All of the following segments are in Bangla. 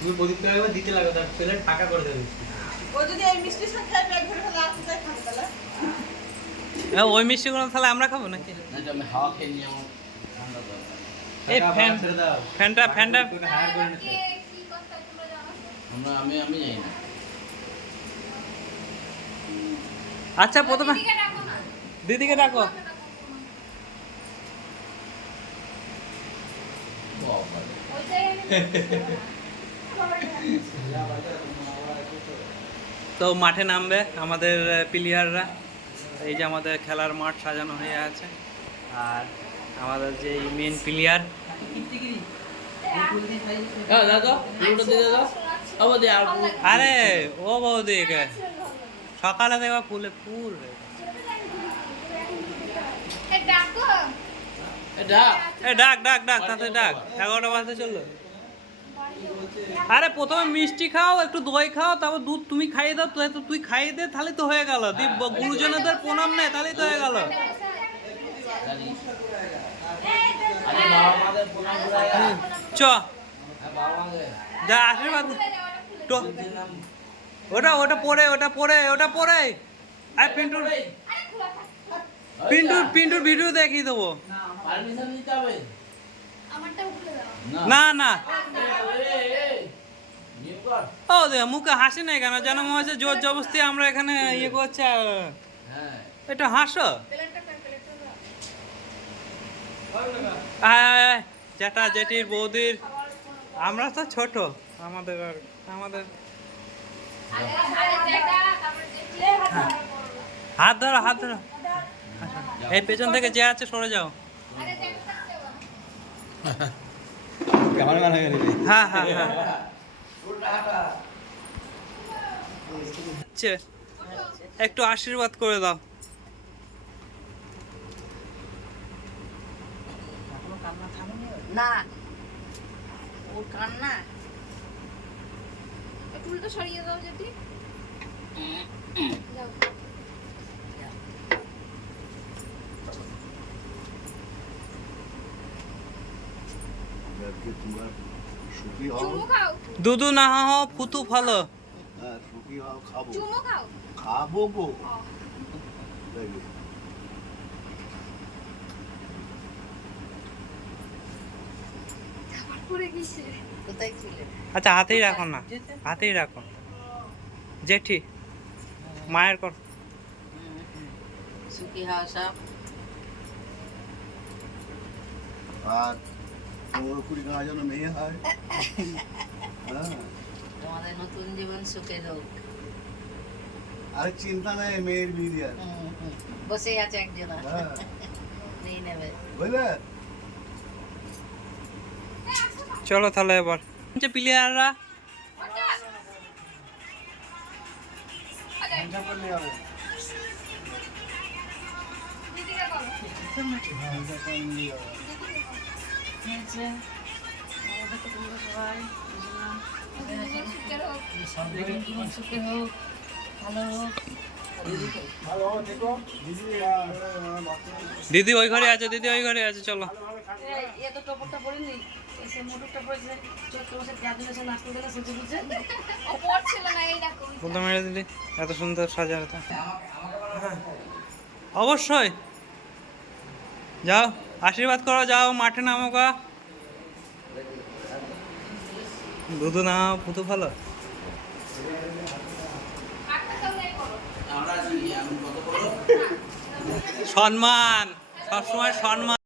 তুমি প্রদীপকে একবার দিতে লাগো তার প্লেট ফাঁকা করে দেবে। ও যদি এই মিষ্টির সাথে খায় ভরে ফেলে আসতে চাই খাবে তাহলে? হ্যাঁ, ওই মিষ্টিগুলো তাহলে আমরা খাব নাকি? না আমি হাওয়া খেয়ে নিয়ে আমার এই টাকা ফ্যান ফ্যানটা ফ্যানটা। আমরা আমি আমি যাই না। আচ্ছা প্রথমে দিদিকে ডাকো। বাবা। তো মাঠে নামবে আমাদের প্লেয়াররা। এই যে আমাদের খেলার মাঠ সাজানো হয়ে আছে। আর আমাদের যে মেন প্লেয়ার হ্যাঁ আর ও বৌদি কে? সকালে দেখবা ফুলে ফুল। ডাক ডাক ডাক তাতে ডাক। এগারোটা বাজতে চলল। আরে প্রথমে মিষ্টি খাও একটু দই খাও তারপর দুধ তুমি খাইয়ে দাও তো তুই খাইয়ে দে তাহলে তো হয়ে গেল। তুই গুরুজনদের প্রণাম নেই তাহলেই তো হয়ে গেল। চ। যা আশীর্বাদ ওটা ওটা পরে ওটা পরে ওটা পরে। আর পিন্টুর পিন্টুর পিন্টুর ভিডিও দেখিয়ে দেবো। পারমিশন নিতে হবে। না। না। ও দে মুখে হাসি নাই কেন? যেন মনে হচ্ছে জোর জবস্তি আমরা এখানে ইয়ে করছে হ্যাঁ। একটু হাসো। আয়, আয়, আয়, জ্যাঠা জেঠির বৌদির। আমরা তো ছোট। আমাদের আর- আমাদের। হাত ধরো। হাত ধরো। এই পেছন থেকে যে আছে সরে যাও। হয়ে গেলি। হ্যাঁ হ্যাঁ একটু আশীর্বাদ করে দাও। না। ওর কান্না। সরিয়ে দাও যেটি হও দুদু না হো ফুতু হও খাব। চুমু খাও খাব গো আচ্ছা হাতেই রাখো না। হাতেই রাখো। জেঠি মায়ের কর। সুখী হও সব আর পনেরো কুড়ি গাঁ যেন মেয়ে হয়। হ্যাঁ। তোমাদের নতুন জীবন সুখের হোক। আরে চিন্তা নেই মেয়ের বিয়ে হুম। বসেই আছে একজন। হ্যাঁ। নিয়ে নেবে। বুঝলে? চলো তাহলে এবার। যে প্লেয়াররা দিদিকে দিদি ওই ঘরে আছে, দিদি ওই ঘরে আছে, চলো। দিদি, এত সুন্দর সাজা হতো অবশ্যই। যাও। আশীর্বাদ করো, যাও, মাঠে নামো গা দুধু না পুতু ভালো? সম্মান, সবসময় সম্মান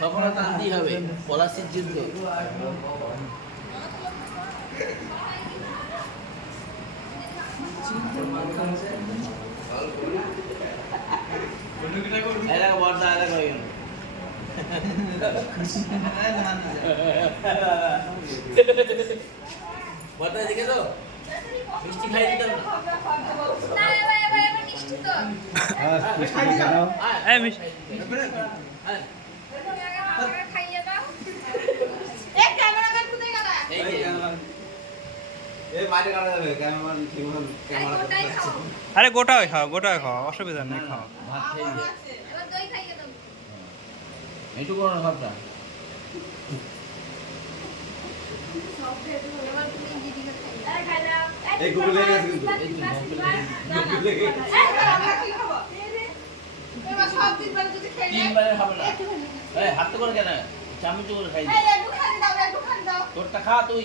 সফলতা আনতেই হবে পলাশির যুদ্ধ এরা বর্দা এরা হয়ে গেল তো মিষ্টি খাই দিতাম না না এবার এবার এবার মিষ্টি তো খাইয়ে দাও এই ক্যামেরাম্যান কোথায় গেল এই আরে গোটাই খাও গোটাই খাও অসুবিধা নেই খাও। ভাত খেয়ে যে এবার দই খাইয়ে দাও এইটুকু করো না ভাতটা সব এবার তুমি দিদিকে খাইয়ে এই গুগল লেগে গেছে। কিন্তু এই তো গুগল লেগে গেছে। আমরা কি খাব এবার সব দিন বেলা যদি খেয়ে নেয়, তিনবারে হবে না। একটুখানি। এই হাতে করে কেন? চামচ করে খাই। তোরটা খা তুই।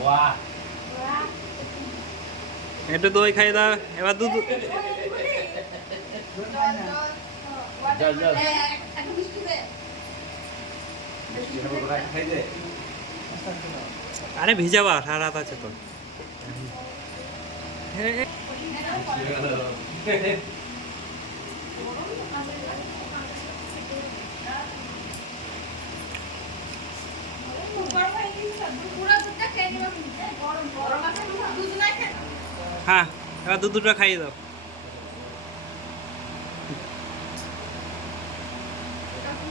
বাহ। একটু দই দাও। এবার দুধ আরে ভিজাবা সারা রাত আছে তো। হ্যাঁ এবার দুধ দুটো খাইয়ে দাও।